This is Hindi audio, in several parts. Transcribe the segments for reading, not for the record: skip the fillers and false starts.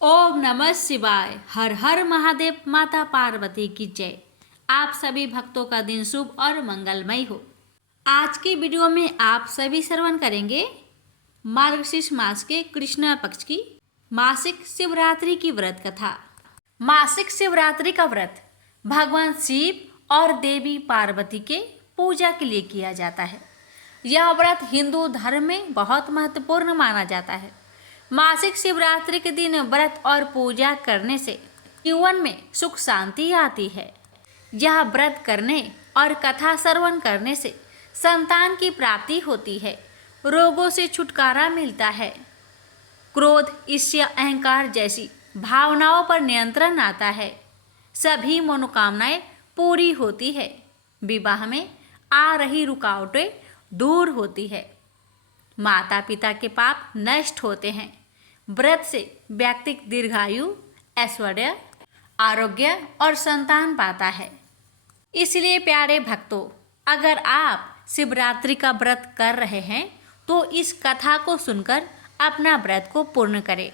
ओम नमः शिवाय। हर हर महादेव। माता पार्वती की जय। आप सभी भक्तों का दिन शुभ और मंगलमय हो। आज की वीडियो में आप सभी श्रवण करेंगे मार्गशीर्ष मास के कृष्ण पक्ष की मासिक शिवरात्रि की व्रत कथा। मासिक शिवरात्रि का व्रत भगवान शिव और देवी पार्वती के पूजा के लिए किया जाता है। यह व्रत हिंदू धर्म में बहुत महत्वपूर्ण माना जाता है। मासिक शिवरात्रि के दिन व्रत और पूजा करने से जीवन में सुख शांति आती है। यह व्रत करने और कथा श्रवण करने से संतान की प्राप्ति होती है, रोगों से छुटकारा मिलता है, क्रोध, ईर्ष्या, अहंकार जैसी भावनाओं पर नियंत्रण आता है, सभी मनोकामनाएं पूरी होती है, विवाह में आ रही रुकावटें दूर होती है, माता पिता के पाप नष्ट होते हैं। व्रत से व्यक्ति दीर्घायु, ऐश्वर्य, आरोग्य और संतान पाता है। इसलिए प्यारे भक्तों, अगर आप शिवरात्रि का व्रत कर रहे हैं तो इस कथा को सुनकर अपना व्रत को पूर्ण करें।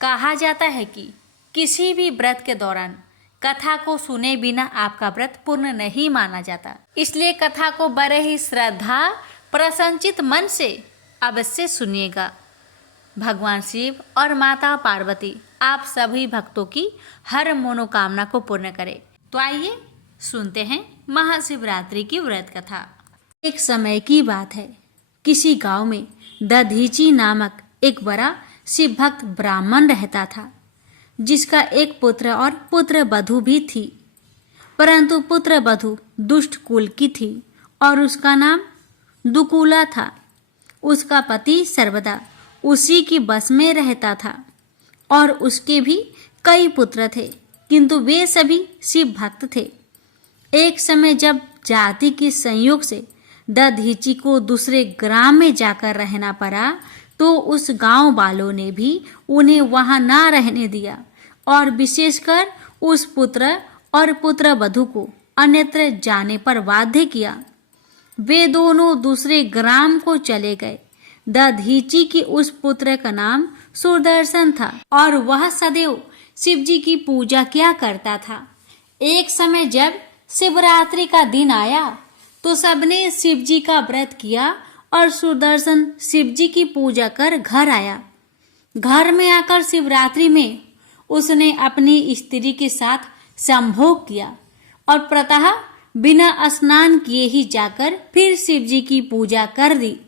कहा जाता है कि किसी भी व्रत के दौरान कथा को सुने बिना आपका व्रत पूर्ण नहीं माना जाता। इसलिए कथा को बड़े ही श्रद्धा प्रसन्नचित मन से अवश्य सुनिएगा। भगवान शिव और माता पार्वती आप सभी भक्तों की हर मनोकामना को पूर्ण करें। तो आइए सुनते हैं महाशिवरात्रि की व्रत कथा। एक समय की बात है, किसी गांव में दधीची नामक एक बड़ा शिव भक्त ब्राह्मण रहता था, जिसका एक पुत्र और पुत्र वधू भी थी। परंतु पुत्र वधू दुष्ट कुल की थी और उसका नाम दुकुला था। उसका पति सर्वदा उसी की बस में रहता था और उसके भी कई पुत्र थे, किंतु वे सभी शिव भक्त थे। एक समय जब जाति के संयोग से दधीची को दूसरे ग्राम में जाकर रहना पड़ा तो उस गांव वालों ने भी उन्हें वहां ना रहने दिया और विशेषकर उस पुत्र और पुत्र वधू को अन्यत्र जाने पर बाध्य किया। वे दोनों दूसरे ग्राम को चले गए। दधीची की उस पुत्र का नाम सुदर्शन था और वह सदैव शिव जी की पूजा किया करता था। एक समय जब शिवरात्रि का दिन आया तो सबने शिव जी का व्रत किया और सुदर्शन शिव जी की पूजा कर घर आया। घर में आकर शिवरात्रि में उसने अपनी स्त्री के साथ संभोग किया और प्रातः बिना स्नान किए ही जाकर फिर शिव जी की पूजा कर दी।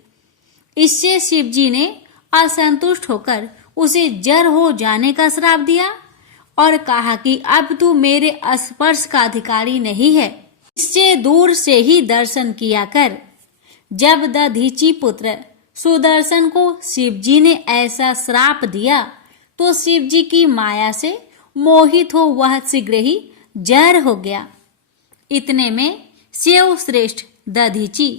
इससे शिव जी ने असंतुष्ट होकर उसे जर हो जाने का श्राप दिया और कहा कि अब तू मेरे स्पर्श का अधिकारी नहीं है, इससे दूर से ही दर्शन किया कर। जब दधीची पुत्र सुदर्शन को शिव जी ने ऐसा श्राप दिया तो शिव जी की माया से मोहित हो वह शीघ्र ही जर हो गया। इतने में शिव श्रेष्ठ दधीची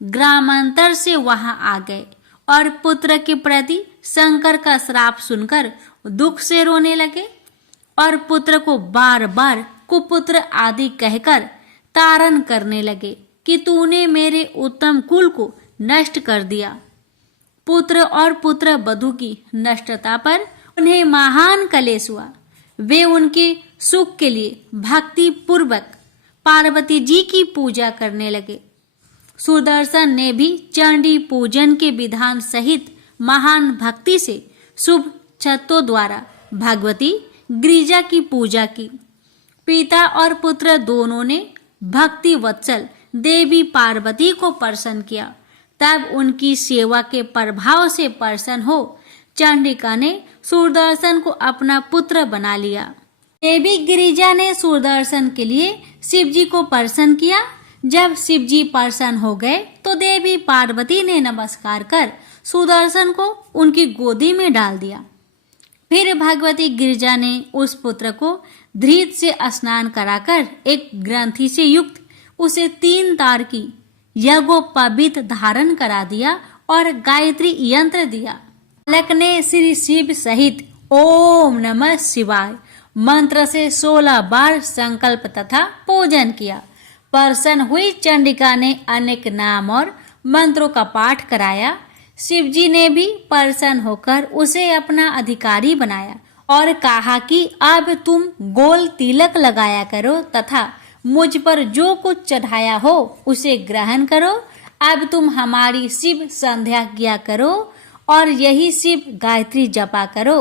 ग्रामांतर से वहां आ गए और पुत्र के प्रति शंकर का श्राप सुनकर दुख से रोने लगे और पुत्र को बार बार कुपुत्र आदि कहकर ताड़न करने लगे कि तूने मेरे उत्तम कुल को नष्ट कर दिया। पुत्र और पुत्र वधू की नष्टता पर उन्हें महान कलेश हुआ। वे उनके सुख के लिए भक्ति पूर्वक पार्वती जी की पूजा करने लगे। सुदर्शन ने भी चंडी पूजन के विधान सहित महान भक्ति से शुभ छत्तों द्वारा भगवती गिरिजा की पूजा की। पिता और पुत्र दोनों ने भक्ति वत्सल देवी पार्वती को प्रसन्न किया। तब उनकी सेवा के प्रभाव से प्रसन्न हो चंडिका ने सुदर्शन को अपना पुत्र बना लिया। देवी गिरिजा ने सुदर्शन के लिए शिव जी को प्रसन्न किया। जब शिव जी प्रसन्न हो गए तो देवी पार्वती ने नमस्कार कर सुदर्शन को उनकी गोदी में डाल दिया। फिर भगवती गिरिजा ने उस पुत्र को धृत से स्नान कराकर एक ग्रंथि से युक्त उसे 3 तार की यज्ञोपवीत धारण करा दिया और गायत्री यंत्र दिया। बालक ने श्री शिव सहित ओम नमः शिवाय मंत्र से 16 बार संकल्प तथा पूजन किया। प्रसन्न हुई चंडिका ने अनेक नाम और मंत्रों का पाठ कराया। शिव जी ने भी प्रसन्न होकर उसे अपना अधिकारी बनाया और कहा कि अब तुम गोल तिलक लगाया करो तथा मुझ पर जो कुछ चढ़ाया हो उसे ग्रहण करो। अब तुम हमारी शिव संध्या किया करो और यही शिव गायत्री जपा करो।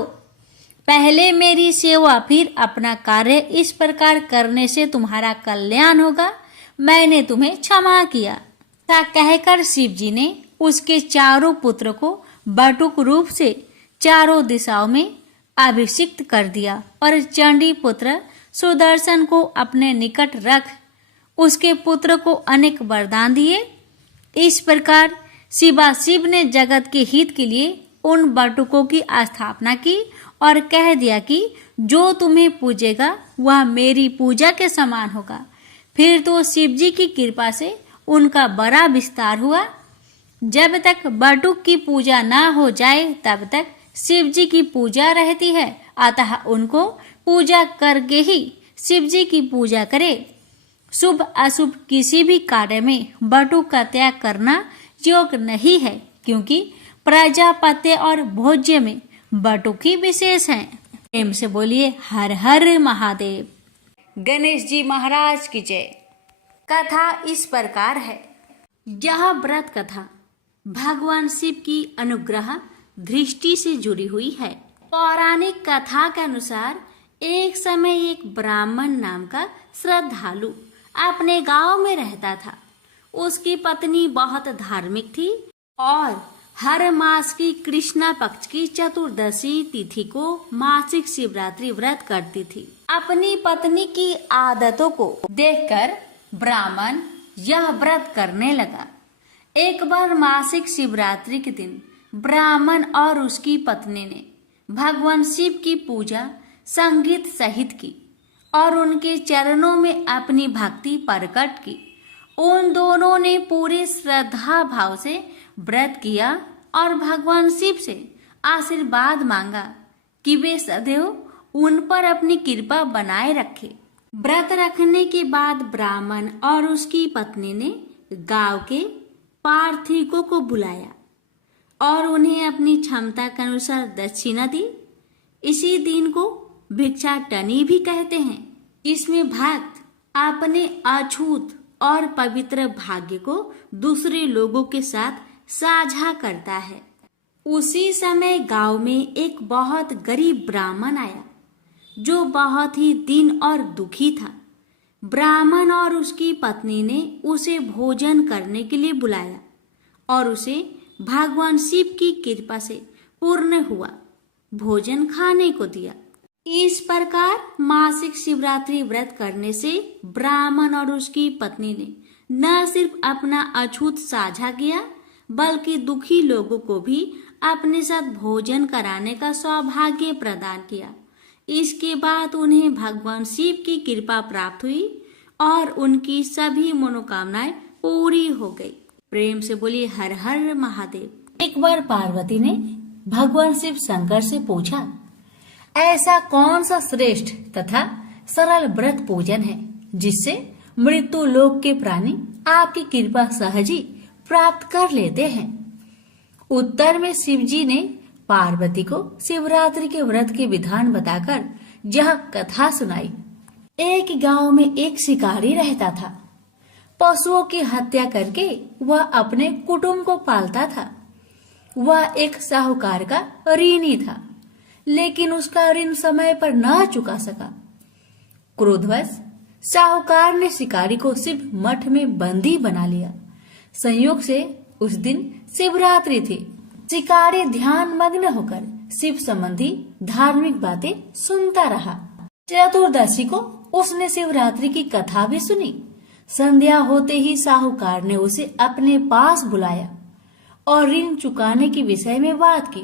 पहले मेरी सेवा फिर अपना कार्य, इस प्रकार करने से तुम्हारा कल्याण होगा। मैंने तुम्हें क्षमा किया। ऐसा कहकर शिव जी ने उसके चारों पुत्र को बटुक रूप से चारों दिशाओं में अभिषिक्त कर दिया और चंडी पुत्र सुदर्शन को अपने निकट रख उसके पुत्र को अनेक वरदान दिए। इस प्रकार शिव ने जगत के हित के लिए उन बटुकों की स्थापना की और कह दिया कि जो तुम्हें पूजेगा वह मेरी पूजा के समान होगा। फिर तो शिव जी की कृपा से उनका बड़ा विस्तार हुआ। जब तक बटुक की पूजा न हो जाए तब तक शिव जी की पूजा रहती है, अतः उनको पूजा करके ही शिव जी की पूजा करे। शुभ अशुभ किसी भी कार्य में बटुक का त्याग करना योग्य नहीं है, क्योंकि प्रजापत्य और भोज्य में बटुक ही विशेष है। प्रेम से बोलिए हर हर महादेव। गणेश जी महाराज की जय। कथा इस प्रकार है। यह व्रत कथा भगवान शिव की अनुग्रह दृष्टि से जुड़ी हुई है। पौराणिक कथा के अनुसार एक समय एक ब्राह्मण नाम का श्रद्धालु अपने गांव में रहता था। उसकी पत्नी बहुत धार्मिक थी और हर मास की कृष्णा पक्ष की चतुर्दशी तिथि को मासिक शिवरात्रि व्रत करती थी। अपनी पत्नी की आदतों को देखकर ब्राह्मण यह व्रत करने लगा। एक बार मासिक शिवरात्रि के दिन ब्राह्मण और उसकी पत्नी ने भगवान शिव की पूजा संगीत सहित की और उनके चरणों में अपनी भक्ति प्रकट की। उन दोनों ने पूरे श्रद्धा भाव से व्रत किया और भगवान शिव से आशीर्वाद मांगा कि वे सदैव उन पर अपनी कृपा बनाए रखे। व्रत रखने के बाद ब्राह्मण और उसकी पत्नी ने गांव के पार्थिकों को बुलाया और उन्हें अपनी क्षमता के अनुसार दक्षिणा दी। इसी दिन को भिक्षाटनी भी कहते हैं, इसमें भक्त अपने अछूत और पवित्र भाग्य को दूसरे लोगों के साथ साझा करता है। उसी समय गांव में एक बहुत गरीब ब्राह्मण आया जो बहुत ही दीन और दुखी था। ब्राह्मण और उसकी पत्नी ने उसे भोजन करने के लिए बुलाया और उसे भगवान शिव की कृपा से पूर्ण हुआ भोजन खाने को दिया। इस प्रकार मासिक शिवरात्रि व्रत करने से ब्राह्मण और उसकी पत्नी ने न सिर्फ अपना अछूत साझा किया बल्कि दुखी लोगों को भी अपने साथ भोजन कराने का सौभाग्य प्रदान किया। इसके बाद उन्हें भगवान शिव की कृपा प्राप्त हुई और उनकी सभी मनोकामनाएं पूरी हो गई। प्रेम से बोलिए हर हर महादेव। एक बार पार्वती ने भगवान शिव शंकर से पूछा, ऐसा कौन सा श्रेष्ठ तथा सरल व्रत पूजन है जिससे मृत्यु लोक के प्राणी आपकी कृपा सहज ही प्राप्त कर लेते हैं। उत्तर में शिव जी ने पार्वती को शिवरात्रि के व्रत के विधान बताकर यह कथा सुनाई। एक गांव में एक शिकारी रहता था। पशुओं की हत्या करके वह अपने कुटुंब को पालता था। वह एक साहूकार का ऋणी था, लेकिन उसका ऋण समय पर न चुका सका। क्रोधवश साहूकार ने शिकारी को शिव मठ में बंदी बना लिया। संयोग से उस दिन शिवरात्रि थी। शिकारी ध्यान मग्न होकर शिव संबंधी धार्मिक बातें सुनता रहा। चतुर्दशी को उसने शिवरात्रि की कथा भी सुनी। संध्या होते ही साहूकार ने उसे अपने पास बुलाया और ऋण चुकाने के विषय में बात की।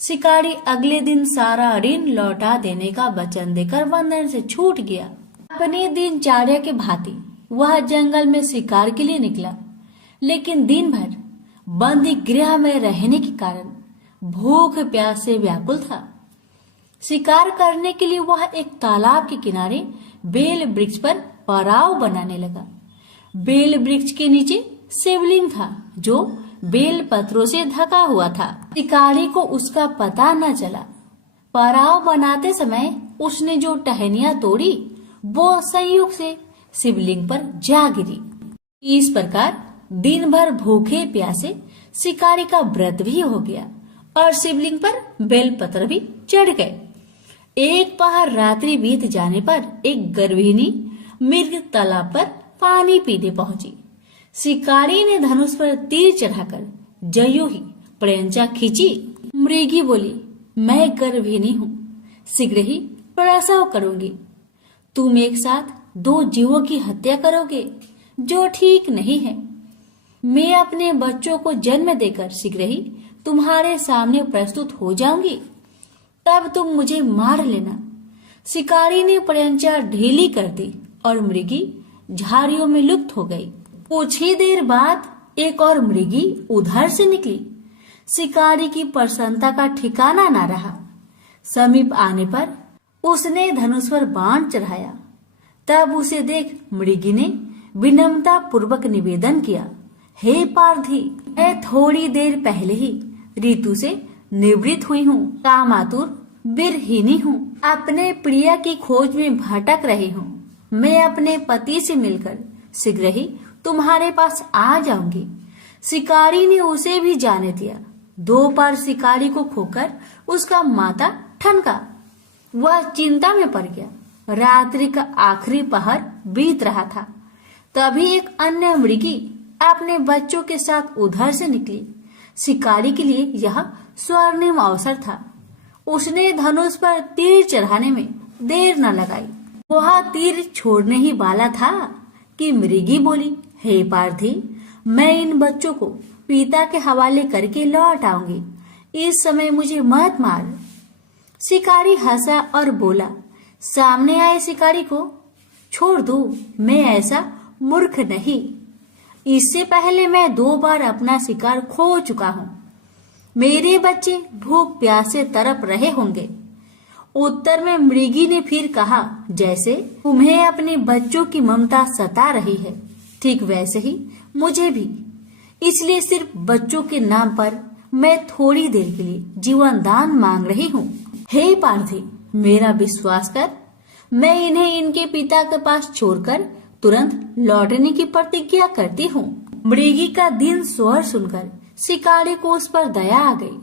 शिकारी अगले दिन सारा ऋण लौटा देने का वचन देकर बंधन से छूट गया। अपनी दिनचर्या के भांति वह जंगल में शिकार के लिए निकला, लेकिन दिन भर बंदी गृह में रहने के कारण भूख प्यास से व्याकुल था। शिकार करने के लिए वह एक तालाब के किनारे बेल वृक्ष पर पड़ाव बनाने लगा। बेल वृक्ष के नीचे शिवलिंग था जो बेल पत्रों से ढका हुआ था। शिकारी को उसका पता न चला। पड़ाव बनाते समय उसने जो टहनियां तोड़ी वो संयोग से शिवलिंग पर जा गिरी। इस प्रकार दिन भर भूखे प्यासे शिकारी का व्रत भी हो गया और शिवलिंग पर बेलपत्र भी चढ़ गए। एक पहर रात्रि बीत जाने पर एक गर्भिणी मृग तालाब पर पानी पीने पहुंची। शिकारी ने धनुष पर तीर चढ़ाकर जयो ही प्रयंचा खींची। मृगी बोली, मैं गर्भिणी हूँ, शीघ्र ही प्रसव करूंगी। तुम एक साथ 2 जीवों की हत्या करोगे, जो ठीक नहीं है। मैं अपने बच्चों को जन्म देकर शीघ्र ही तुम्हारे सामने प्रस्तुत हो जाऊंगी, तब तुम मुझे मार लेना। शिकारी ने प्रयंचा ढीली कर दी और मृगी झाड़ियों में लुप्त हो गई। कुछ ही देर बाद एक और मृगी उधर से निकली। शिकारी की प्रसन्नता का ठिकाना न रहा। समीप आने पर उसने धनुष पर बाण चढ़ाया। तब उसे देख मृगी ने विनम्रता पूर्वक निवेदन किया, हे पार्थी, मैं थोड़ी देर पहले ही ऋतु से निवृत्त हुई हूँ, कामातुर वीरहीनी हूँ, अपने प्रिय की खोज में भटक रही हूँ। मैं अपने पति से मिलकर शीघ्र ही तुम्हारे पास आ जाऊंगी। शिकारी ने उसे भी जाने दिया। 2 बार शिकारी को खोकर उसका माथा ठनका। वह चिंता में पड़ गया। रात्रि का आखिरी पहर बीत रहा था। तभी एक अन्य मृगी अपने बच्चों के साथ उधर से निकली। शिकारी के लिए यह स्वर्णिम अवसर था। उसने धनुष पर तीर चढ़ाने में देर न लगाई। वह तीर छोड़ने ही वाला था कि मृगी बोली, हे पार्थी, मैं इन बच्चों को पिता के हवाले करके लौट आऊंगी। इस समय मुझे मत मार। शिकारी हंसा और बोला, सामने आए शिकारी को छोड़ दो, मैं ऐसा मूर्ख नहीं। इससे पहले मैं 2 बार अपना शिकार खो चुका हूँ। मेरे बच्चे भूख प्यास से तड़प रहे होंगे। उत्तर में मृगी ने फिर कहा, जैसे तुम्हें अपने बच्चों की ममता सता रही है, ठीक वैसे ही मुझे भी। इसलिए सिर्फ बच्चों के नाम पर मैं थोड़ी देर के लिए जीवन दान मांग रही हूँ। हे पार्थी, मेरा विश्वास कर, मैं इन्हें इनके पिता के पास छोड़कर तुरंत लौटने की प्रतिज्ञा करती हूँ। मृगी का दीन स्वर सुनकर शिकारी को उस पर दया आ गई।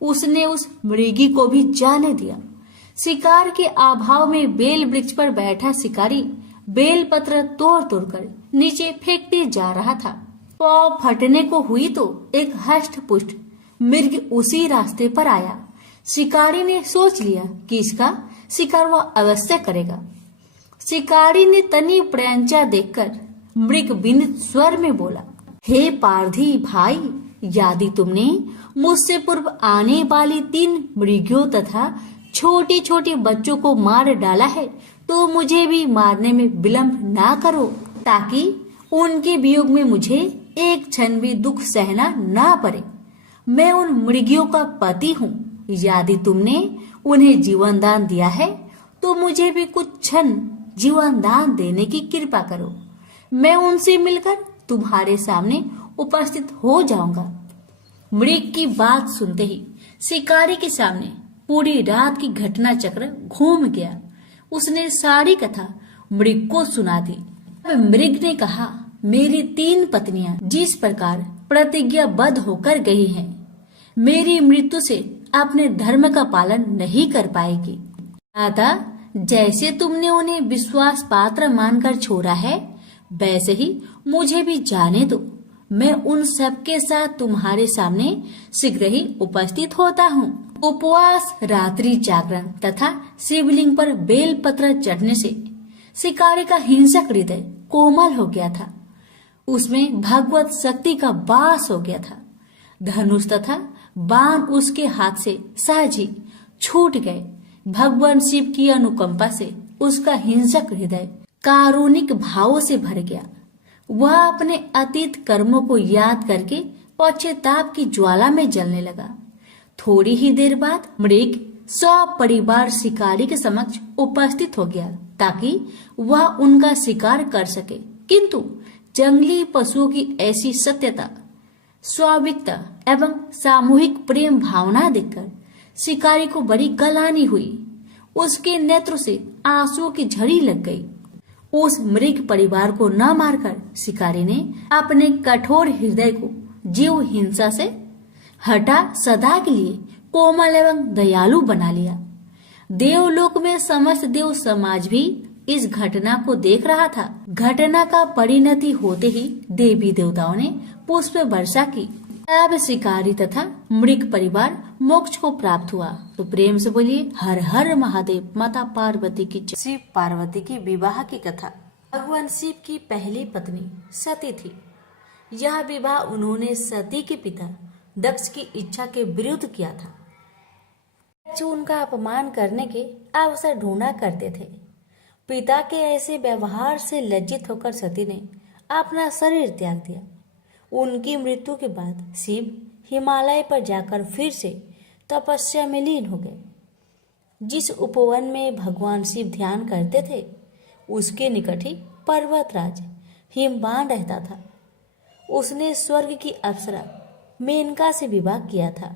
उसने उस मृगी को भी जाने दिया। शिकार के अभाव में बेल वृक्ष पर बैठा शिकारी बेल पत्र तोड़ तोड़कर नीचे फेंकते जा रहा था। पाँव फटने को हुई तो एक हष्ट पुष्ट मृग उसी रास्ते पर आया। शिकारी ने सोच लिया कि इसका शिकार वह अवश्य करेगा। शिकारी ने तनी प्रयंचा देखकर मृग विनीत स्वर में बोला, हे पारधी भाई, यदि तुमने मुझसे पूर्व आने वाली 3 मृगियों तथा छोटे छोटे बच्चों को मार डाला है तो मुझे भी मारने में विलंब ना करो, ताकि उनके वियोग में मुझे एक क्षण भी दुख सहना ना पड़े। मैं उन मृगियों का पति हूँ। यदि तुमने उन्हें जीवन दान दिया है तो मुझे भी कुछ क्षण जीवन दान देने की कृपा करो। मैं उनसे मिलकर तुम्हारे सामने उपस्थित हो जाऊंगा। मृग की बात सुनते ही शिकारी के सामने पूरी रात की घटना चक्र घूम गया। उसने सारी कथा मृग को सुना दी। मृग ने कहा, मेरी 3 पत्नियां जिस प्रकार प्रतिज्ञाबद्ध होकर गई हैं, मेरी मृत्यु से अपने धर्म का पालन नहीं कर पाएगी। अतः जैसे तुमने उन्हें विश्वास पात्र मानकर छोड़ा है, वैसे ही मुझे भी जाने दो। मैं उन सबके साथ तुम्हारे सामने शीघ्र ही उपस्थित होता हूँ। उपवास, रात्रि जागरण तथा शिवलिंग पर बेल पत्र चढ़ने से शिकारी का हिंसक हृदय कोमल हो गया था। उसमें भगवत शक्ति का वास हो गया था। धनुष तथा बाण उसके हाथ से सहज ही छूट गए। भगवान शिव की अनुकंपा से उसका हिंसक हृदय कारुणिक भावों से भर गया। वह अपने अतीत कर्मों को याद करके पश्चाताप की ज्वाला में जलने लगा। थोड़ी ही देर बाद मृग सपरिवार शिकारी के समक्ष उपस्थित हो गया ताकि वह उनका शिकार कर सके, किंतु जंगली पशुओं की ऐसी सत्यता, स्वाभाविकता एवं सामूहिक प्रेम भावना देखकर शिकारी को बड़ी गलानी हुई। उसके नेत्र से आंसुओं की झड़ी लग गई। उस मृग परिवार को न मारकर शिकारी ने अपने कठोर हृदय को जीव हिंसा से हटा सदा के लिए कोमल एवं दयालु बना लिया। देवलोक में समस्त देव समाज भी इस घटना को देख रहा था। घटना का परिणति होते ही देवी देवताओं ने पुष्प वर्षा की। अब शिकारी तथा मृग परिवार मोक्ष को प्राप्त हुआ। तो प्रेम से बोलिए हर हर महादेव। माता पार्वती की जय। शिव पार्वती की विवाह की कथा। भगवान शिव की पहली पत्नी सती थी। यह विवाह उन्होंने सती के पिता दक्ष की इच्छा के विरुद्ध किया था, जो उनका अपमान करने के अवसर ढूंढा करते थे। पिता के ऐसे व्यवहार से लज्जित होकर सती ने अपना शरीर त्याग दिया। उनकी मृत्यु के बाद शिव हिमालय पर जाकर फिर से तपस्या में लीन हो गए। जिस उपवन में भगवान शिव ध्यान करते थे उसके निकट ही पर्वतराज हिमवान रहता था। उसने स्वर्ग की अप्सरा मेनका से विवाह किया था।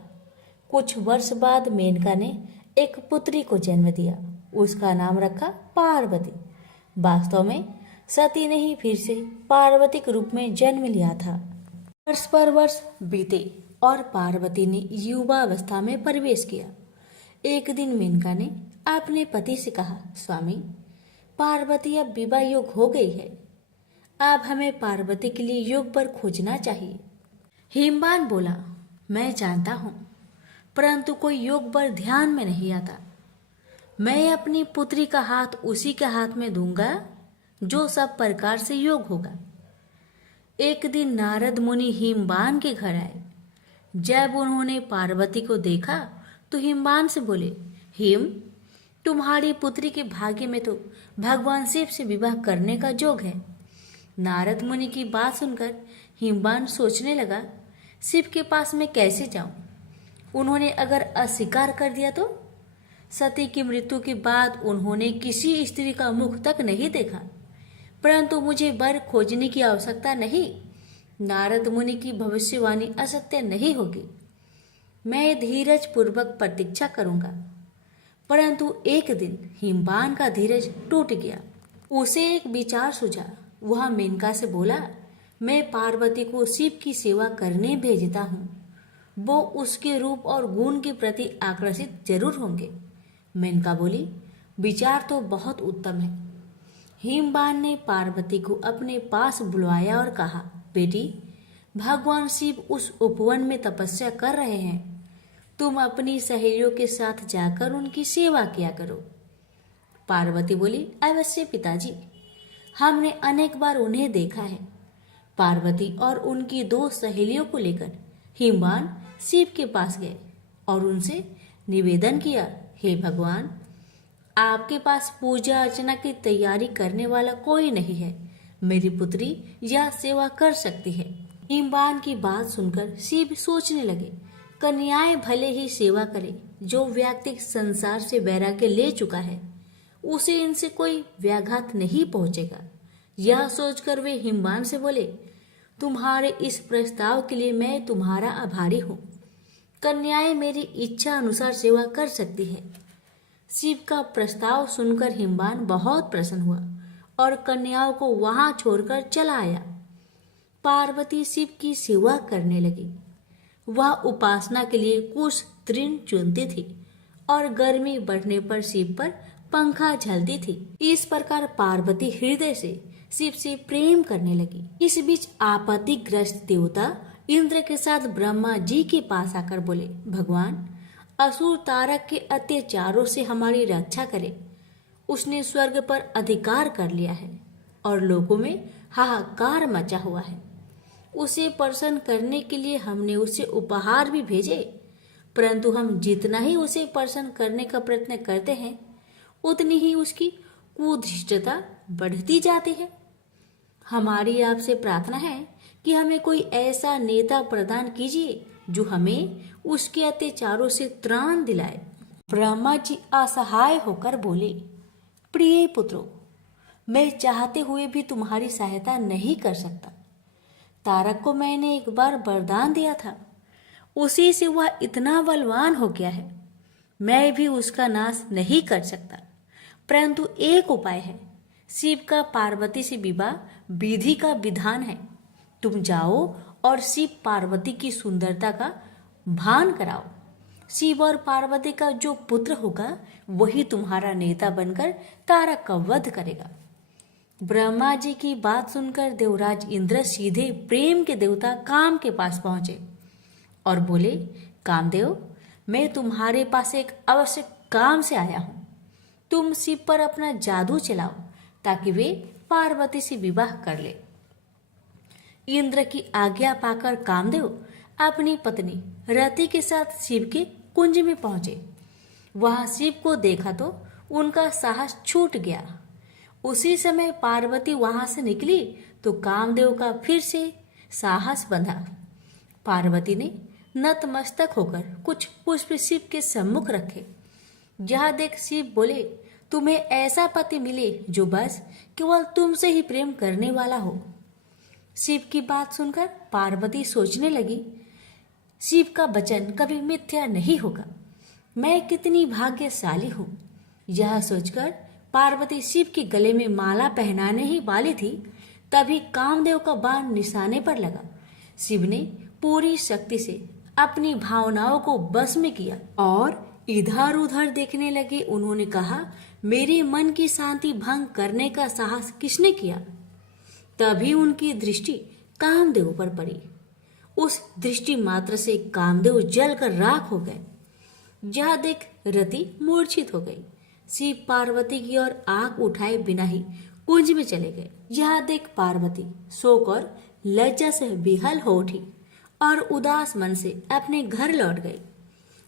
कुछ वर्ष बाद मेनका ने एक पुत्री को जन्म दिया। उसका नाम रखा पार्वती। वास्तव में सती ने ही फिर से पार्वती के रूप में जन्म लिया था। वर्ष पर वर्ष बीते और पार्वती ने युवावस्था में प्रवेश किया। एक दिन मेनका ने अपने पति से कहा, स्वामी, पार्वती अब विवाह योग हो गई है। अब हमें पार्वती के लिए योग वर खोजना चाहिए। हिमवान बोला, मैं जानता हूँ, परंतु कोई योग वर ध्यान में नहीं आता। मैं अपनी पुत्री का हाथ उसी के हाथ में दूंगा जो सब प्रकार से योग होगा। एक दिन नारद मुनि हिमवान के घर आए। जब उन्होंने पार्वती को देखा तो हिमवान से बोले, हिम, तुम्हारी पुत्री के भाग्य में तो भगवान शिव से विवाह करने का योग है। नारद मुनि की बात सुनकर हिमवान सोचने लगा, शिव के पास मैं कैसे जाऊं? उन्होंने अगर अस्वीकार कर दिया तो? सती की मृत्यु के बाद उन्होंने किसी स्त्री का मुख तक नहीं देखा। परंतु मुझे वर खोजने की आवश्यकता नहीं। नारद मुनि की भविष्यवाणी असत्य नहीं होगी। मैं धीरज पूर्वक प्रतीक्षा करूंगा। परंतु एक दिन हिमवान का धीरज टूट गया। उसे एक विचार सूझा। वह मेनका से बोला, मैं पार्वती को शिव की सेवा करने भेजता हूँ। वो उसके रूप और गुण के प्रति आकर्षित जरूर होंगे। मेनका बोली, विचार तो बहुत उत्तम है। हिमवान ने पार्वती को अपने पास बुलवाया और कहा, बेटी, भगवान शिव उस उपवन में तपस्या कर रहे हैं। तुम अपनी सहेलियों के साथ जाकर उनकी सेवा किया करो। पार्वती बोली, अवश्य पिताजी, हमने अनेक बार उन्हें देखा है। पार्वती और उनकी दो सहेलियों को लेकर हिमवान शिव के पास गए और उनसे निवेदन किया, हे भगवान, आपके पास पूजा अर्चना की तैयारी करने वाला कोई नहीं है। मेरी पुत्री यह सेवा कर सकती है। हिमवान की बात सुनकर शिव सोचने लगे, कन्याएं भले ही सेवा करे। जो व्यक्ति संसार से वैराग्य ले चुका है उसे इनसे कोई व्याघात नहीं पहुंचेगा। यह सोचकर वे हिमवान से बोले, तुम्हारे इस प्रस्ताव के लिए मैं तुम्हारा आभारी हूँ। कन्याएं मेरी इच्छा अनुसार सेवा कर सकती है। शिव का प्रस्ताव सुनकर हिमवान बहुत प्रसन्न हुआ और कन्याओं को वहां छोड़कर चला आया। पार्वती शिव की सेवा करने लगी। वह उपासना के लिए कुछ तृण चुनती थी और गर्मी बढ़ने पर शिव पर पंखा झलती थी। इस प्रकार पार्वती हृदय से शिव से प्रेम करने लगी। इस बीच आपत्तिग्रस्त देवता इंद्र के साथ ब्रह्मा जी के पास आकर बोले, भगवान, असुर तारक के अत्याचारों से हमारी रक्षा करे। उसने स्वर्ग पर अधिकार कर लिया है और लोगों में हाहाकार मचा हुआ है। उसे प्रसन्न करने के लिए हमने उसे उपहार भी भेजे, परंतु हम जितना ही उसे प्रसन्न करने का प्रयत्न करते हैं उतनी ही उसकी कुधृष्टता बढ़ती जाती है। हमारी आपसे प्रार्थना है कि हमें कोई ऐसा नेता प्रदान कीजिए जो हमें उसके अत्याचारों से त्राण दिलाए। ब्रह्मा जी असहाय होकर बोले, प्रिय पुत्रों, मैं चाहते हुए भी तुम्हारी सहायता नहीं कर सकता। तारक को मैंने एक बार वरदान दिया था, उसी से वह इतना बलवान हो गया है। मैं भी उसका नाश नहीं कर सकता, परंतु एक उपाय है। शिव का पार्वती से विवाह विधि का विधान है। तुम जाओ और शिव पार्वती की सुंदरता का भान कराओ। शिव और पार्वती का जो पुत्र होगा वही तुम्हारा नेता बनकर तारक का वध करेगा। ब्रह्मा जी की बात सुनकर देवराज इंद्र सीधे प्रेम के देवता काम के पास पहुंचे और बोले, कामदेव, मैं तुम्हारे पास एक आवश्यक काम से आया हूं। तुम शिव पर अपना जादू चलाओ ताकि वे पार्वती से विवाह कर ले। इंद्र की आज्ञा पाकर कामदेव अपनी पत्नी रति के साथ शिव के कुंज में पहुंचे। वहां शिव को देखा तो उनका साहस छूट गया। उसी समय पार्वती वहां से निकली तो कामदेव का फिर से साहस बंधा। पार्वती ने नतमस्तक होकर कुछ पुष्प शिव के सम्मुख रखे। यह देख शिव बोले, तुम्हें ऐसा पति मिले जो बस केवल तुमसे ही प्रेम करने वाला हो। शिव की बात सुनकर पार्वती सोचने लगी, शिव का वचन कभी मिथ्या नहीं होगा। मैं कितनी भाग्यशाली हूँ। यह सोचकर पार्वती शिव के गले में माला पहनाने ही वाली थी, तभी कामदेव का बाण निशाने पर लगा। शिव ने पूरी शक्ति से अपनी भावनाओं को बस में किया और इधर उधर देखने लगे। उन्होंने कहा, मेरे मन की शांति भंग करने का साहस किसने किया? तभी उनकी दृष्टि कामदेव पर पड़ी। उस दृष्टि मात्र से कामदेव जलकर राख हो गए। यह देख रति मूर्छित हो गई। शिव पार्वती की ओर आंख उठाए बिना ही कुंज में चले गए। यह देख पार्वती शोक और लज्जा से विहल हो उठी और उदास मन से अपने घर लौट गई।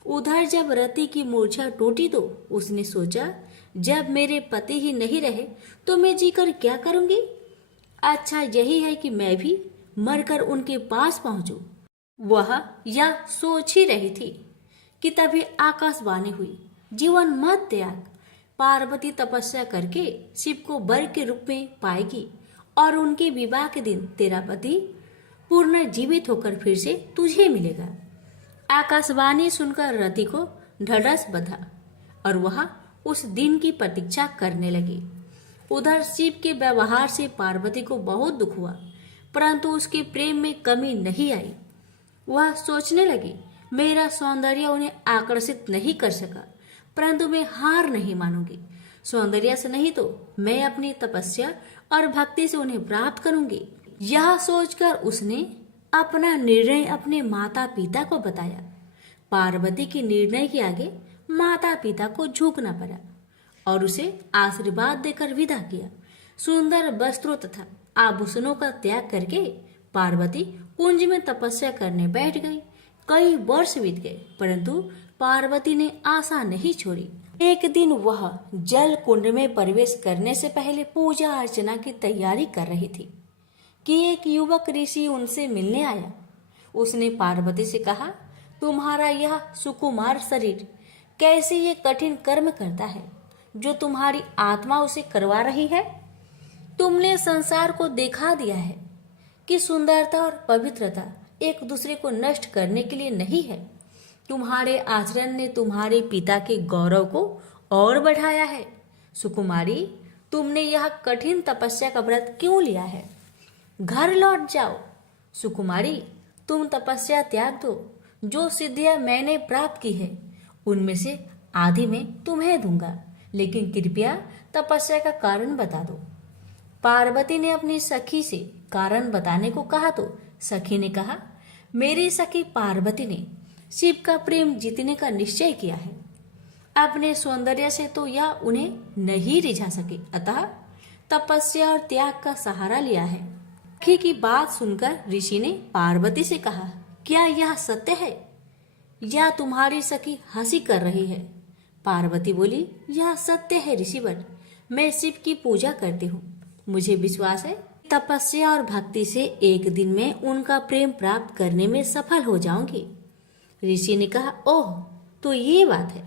उधर जब रति की मूर्छा टूटी तो उसने सोचा, जब मेरे पति ही नहीं रहे तो मैं जीकर क्या करूंगी? अच्छा यही है कि मैं भी मरकर उनके पास पहुंचूं। वह यह सोच ही रही थी कि तभी आकाशवाणी हुई, जीवन मत त्याग। पार्वती तपस्या करके शिव को वर के रूप में पाएगी और उनके विवाह के दिन तेरा पति पूर्ण जीवित होकर फिर से तुझे मिलेगा। आकाशवाणी सुनकर रति को ढढ़स बंधा और वह उस दिन की प्रतीक्षा करने लगी। उधर शिव के व्यवहार से पार्वती को बहुत दुख हुआ, परंतु उसके प्रेम में कमी नहीं आई। वह सोचने लगी, मेरा सौंदर्य उन्हें आकर्षित नहीं कर सका, परंतु मैं हार नहीं मानूंगी। सौंदर्य से नहीं तो मैं अपनी तपस्या और भक्ति से उन्हें प्राप्त करूंगी। यह सोचकर उसने अपना निर्णय अपने माता पिता को बताया। पार्वती के निर्णय के आगे माता पिता को झुकना पड़ा और उसे आशीर्वाद देकर विदा किया। सुंदर वस्त्रों तथा आभूषणों का त्याग करके पार्वती कुंज में तपस्या करने बैठ गई। कई वर्ष बीत गए, परंतु पार्वती ने आशा नहीं छोड़ी। एक दिन वह जल कुंड में प्रवेश करने से पहले पूजा अर्चना की तैयारी कर रही थी कि एक युवक ऋषि उनसे मिलने आया। उसने पार्वती से कहा, तुम्हारा यह सुकुमार शरीर कैसे ये कठिन कर्म करता है जो तुम्हारी आत्मा उसे करवा रही है? तुमने संसार को दिखा दिया है कि सुंदरता और पवित्रता एक दूसरे को नष्ट करने के लिए नहीं है। तुम्हारे आचरण ने तुम्हारे पिता के गौरव को और बढ़ाया है। सुकुमारी, तुमने यह कठिन तपस्या का व्रत क्यों लिया है? घर लौट जाओ। सुकुमारी, तुम तपस्या त्याग दो। जो सिद्धियां मैंने प्राप्त की है उनमें से आधी मैं तुम्हें दूंगा, लेकिन कृपया तपस्या का कारण बता दो। पार्वती ने अपनी सखी से कारण बताने को कहा तो सखी ने कहा, मेरी सखी पार्वती ने शिव का प्रेम जीतने का निश्चय किया है। अपने सौंदर्य से तो यह उन्हें नहीं रिझा सके, अतः तपस्या और त्याग का सहारा लिया है। सखी की बात सुनकर ऋषि ने पार्वती से कहा, क्या यह सत्य है या तुम्हारी सखी हंसी कर रही है? पार्वती बोली, यह सत्य है ऋषिवर। मैं शिव की पूजा करती हूँ। मुझे विश्वास है तपस्या और भक्ति से एक दिन में उनका प्रेम प्राप्त करने में सफल हो जाऊंगी। ऋषि ने कहा, ओह, तो ये बात है।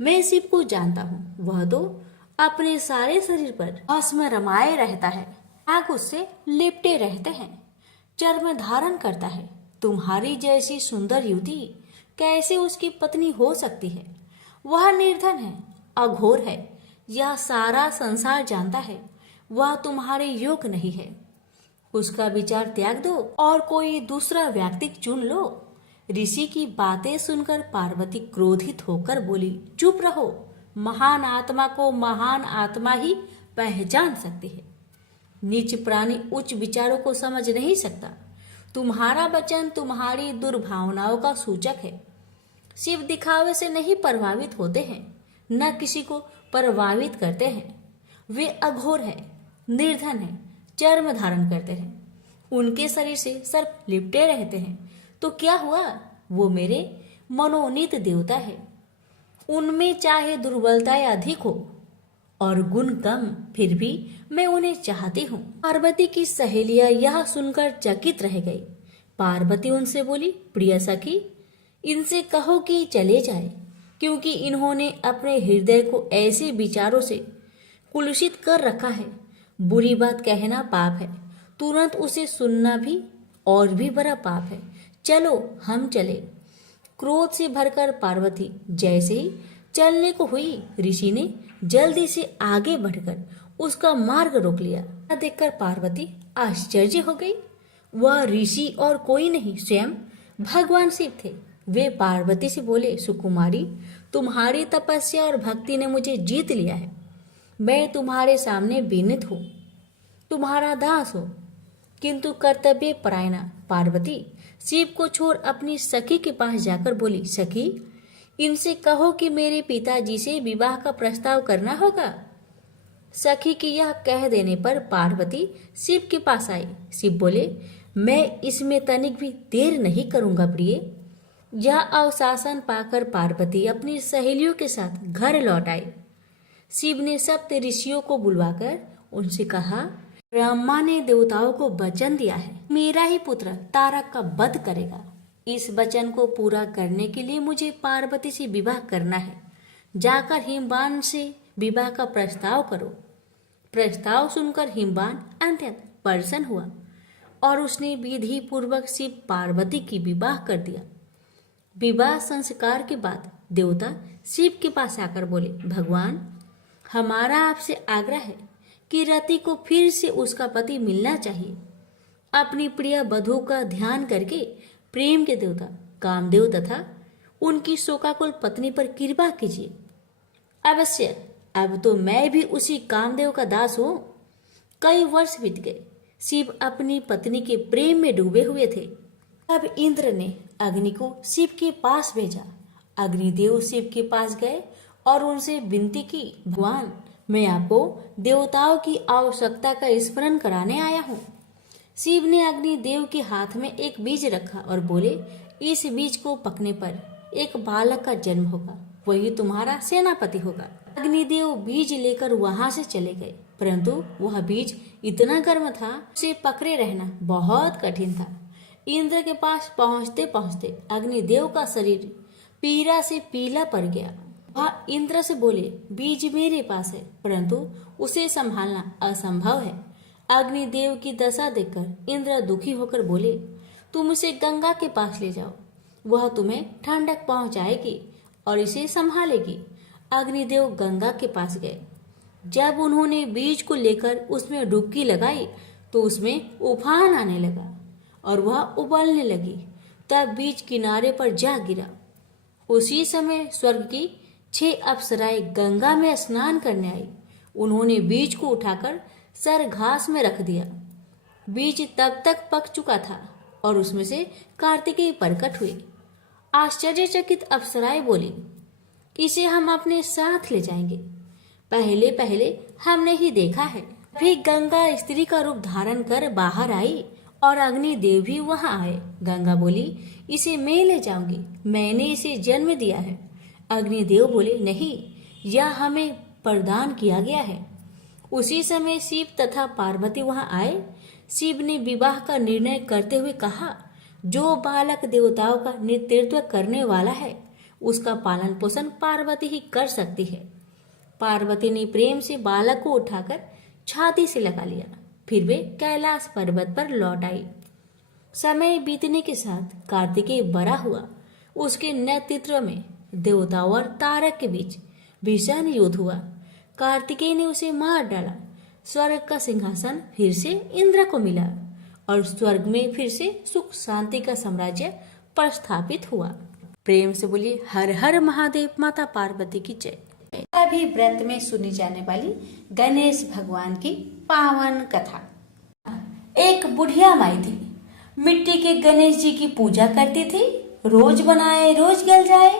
मैं शिव को जानता हूँ। वह तो अपने सारे शरीर पर भस्म रमाए रहता है, आग उससे लिपटे रहते हैं, चर्म धारण करता है। तुम्हारी जैसी सुंदर युवती कैसे उसकी पत्नी हो सकती है? वह निर्धन है, अघोर है, यह सारा संसार जानता है। वह तुम्हारे योग्य नहीं है। उसका विचार त्याग दो और कोई दूसरा व्यक्ति चुन लो। ऋषि की बातें सुनकर पार्वती क्रोधित होकर बोली, चुप रहो। महान आत्मा को महान आत्मा ही पहचान सकती है। नीच प्राणी उच्च विचारों को समझ नहीं सकता। तुम्हारा वचन तुम्हारी दुर्भावनाओं का सूचक है। शिव दिखावे से नहीं प्रभावित होते हैं, न किसी को प्रभावित करते हैं। वे अघोर है, निर्धन है, चर्म धारण करते हैं, उनके शरीर से सर्प लिपटे रहते हैं। तो क्या हुआ, वो मेरे मनोनीत देवता है। उनमें चाहे दुर्बलताएं अधिक हो और गुण कम, फिर भी मैं उन्हें चाहती हूँ। पार्वती की सहेलियां यह सुनकर चकित रह गई। पार्वती उनसे बोली, प्रिय सखी, इनसे कहो कि चले जाए, क्योंकि इन्होंने अपने हृदय को ऐसे विचारों से कुलुषित कर रखा है। बुरी बात कहना पाप है, तुरंत उसे सुनना भी और भी बड़ा पाप है। चलो हम चले। क्रोध से भरकर पार्वती जैसे ही चलने को हुई, ऋषि ने जल्दी से आगे बढ़कर उसका मार्ग रोक लिया। देखकर पार्वती आश्चर्य हो गई। वह ऋषि और कोई नहीं, स्वयं भगवान शिव थे। वे पार्वती से बोले, सुकुमारी, तुम्हारी तपस्या और भक्ति ने मुझे जीत लिया है। मैं तुम्हारे सामने विनीत हूँ, तुम्हारा दास हूँ। किंतु कर्तव्य परायणा पार्वती शिव को छोड़ अपनी सखी के पास जाकर बोली, सखी, इनसे कहो कि मेरे पिताजी से विवाह का प्रस्ताव करना होगा। सखी के यह कह देने पर पार्वती शिव के पास आई। शिव बोले, मैं इसमें तनिक भी देर नहीं करूंगा प्रिय। यह अवशासन पाकर पार्वती अपनी सहेलियों के साथ घर लौट आई। शिव ने सप्त ऋषियों को बुलवाकर उनसे कहा, ब्रह्मा ने देवताओं को वचन दिया है, मेरा ही पुत्र तारक का वध करेगा। इस वचन को पूरा करने के लिए मुझे पार्वती से विवाह करना है। जाकर हिमवान से विवाह का प्रस्ताव करो। प्रस्ताव सुनकर हिमवान अत्यंत प्रसन्न हुआ और उसने विधि पूर्वक शिव पार्वती की विवाह कर दिया। विवाह संस्कार के बाद देवता शिव के पास आकर बोले, भगवान, हमारा आपसे आग्रह है कि रति को फिर से उसका पति मिलना चाहिए। अपनी प्रिय वधू का ध्यान करके प्रेम के देवता कामदेव तथा उनकी शोकाकुल पत्नी पर कृपा कीजिए। अवश्य, अब तो मैं भी उसी कामदेव का दास हूँ। कई वर्ष बीत गए। शिव अपनी पत्नी के प्रेम में डूबे हुए थे। अब इंद्र ने अग्नि को शिव के पास भेजा। अग्निदेव शिव के पास गए और उनसे विनती की, भगवान, मैं आपको देवताओं की आवश्यकता का स्मरण कराने आया हूँ। शिव ने अग्निदेव के हाथ में एक बीज रखा और बोले, इस बीज को पकने पर एक बालक का जन्म होगा, वही तुम्हारा सेनापति होगा। अग्निदेव बीज लेकर वहां से चले गए, परंतु वह बीज इतना गर्म था, उसे पकड़े रहना बहुत कठिन था। इंद्र के पास पहुंचते पहुंचते अग्निदेव का शरीर पीड़ा से पीला पड़ गया। वह इंद्र से बोले, बीज मेरे पास है, परंतु उसे संभालना असंभव है। अग्निदेव की दशा देखकर इंद्र दुखी होकर बोले, तुम इसे गंगा के पास ले जाओ, वह तुम्हें ठंडक पहुंचाएगी और इसे संभालेगी। अग्निदेव गंगा के पास गए। जब उन्होंने बीज को लेकर उसमें डुबकी लगाई तो उसमें उफान आने लगा और वह उबलने लगी। तब बीज किनारे पर जा गिरा। उसी समय स्वर्ग की 6 अप्सराएं गंगा में स्नान करने आई। उन्होंने बीज को उठाकर सर घास में रख दिया। बीज तब तक पक चुका था और उसमें से कार्तिकेय प्रकट हुए। आश्चर्यचकित अप्सराएं बोली, इसे हम अपने साथ ले जाएंगे। पहले पहले हमने ही देखा है। फिर गंगा स्त्री का रूप धारण कर बाहर आई और अग्निदेव भी वहां आए। गंगा बोली, इसे मैं ले जाऊंगी, मैंने इसे जन्म दिया है। अग्निदेव बोले, नहीं, यह हमें प्रदान किया गया है। उसी समय शिव तथा पार्वती वहां आए। शिव ने विवाह का निर्णय करते हुए कहा, जो बालक देवताओं का नेतृत्व करने वाला है उसका पालन पोषण पार्वती ही कर सकती है। पार्वती ने प्रेम से बालक को उठाकर छाती से लगा लिया। फिर वे कैलाश पर्वत पर लौट आई। समय बीतने के साथ कार्तिकेय बड़ा हुआ। उसके नेतृत्व में देवताओं और तारक के बीच भीषण युद्ध हुआ। कार्तिकेय ने उसे मार डाला। स्वर्ग का सिंहासन फिर से इंद्र को मिला और स्वर्ग में फिर से सुख शांति का साम्राज्य प्रस्थापित हुआ। प्रेम से बोलिए हर हर महादेव, माता पार्वती की जय। अभी व्रत में सुनी जाने वाली गणेश भगवान की पावन कथा। एक बुढ़िया माई थी, मिट्टी के गणेश जी की पूजा करती थी। रोज बनाए रोज गल जाए।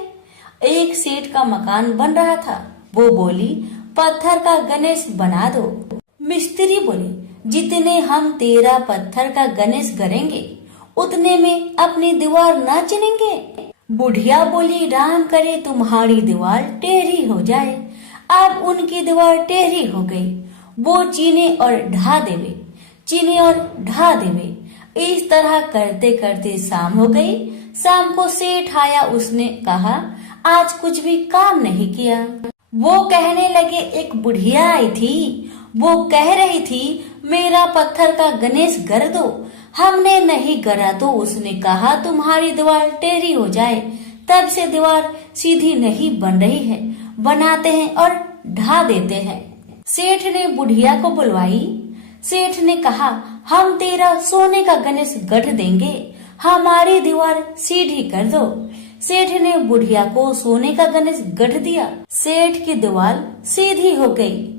एक सेठ का मकान बन रहा था। वो बोली, पत्थर का गणेश बना दो। मिस्त्री बोले, जितने हम तेरा पत्थर का गणेश करेंगे उतने में अपनी दीवार ना चिनेंगे। बुढ़िया बोली, राम करे तुम्हारी दीवार टेढ़ी हो जाए। अब उनकी दीवार टेढ़ी हो गई। वो चीने और ढा देवे, चीने और ढा देवे। इस तरह करते करते शाम हो गई। शाम को सेठ आया। उसने कहा, आज कुछ भी काम नहीं किया। वो कहने लगे, एक बुढ़िया आई थी, वो कह रही थी मेरा पत्थर का गणेश कर दो। हमने नहीं करा तो उसने कहा तुम्हारी दीवार टेढ़ी हो जाए। तब से दीवार सीधी नहीं बन रही है। बनाते हैं और ढा देते हैं। सेठ ने बुढ़िया को बुलवाई। सेठ ने कहा, हम तेरा सोने का गणेश गढ़ देंगे, हमारी दीवार सीधी कर दो। सेठ ने बुढ़िया को सोने का गणेश गढ़ दिया। सेठ की दीवार सीधी हो गई।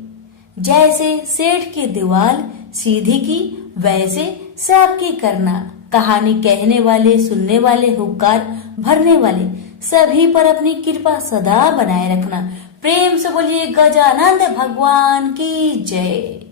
जैसे सेठ की दीवार सीधी की वैसे सबकी करना। कहानी कहने वाले, सुनने वाले, हुक्कार भरने वाले सभी पर अपनी कृपा सदा बनाए रखना। प्रेम से बोलिए गजानंद भगवान की जय।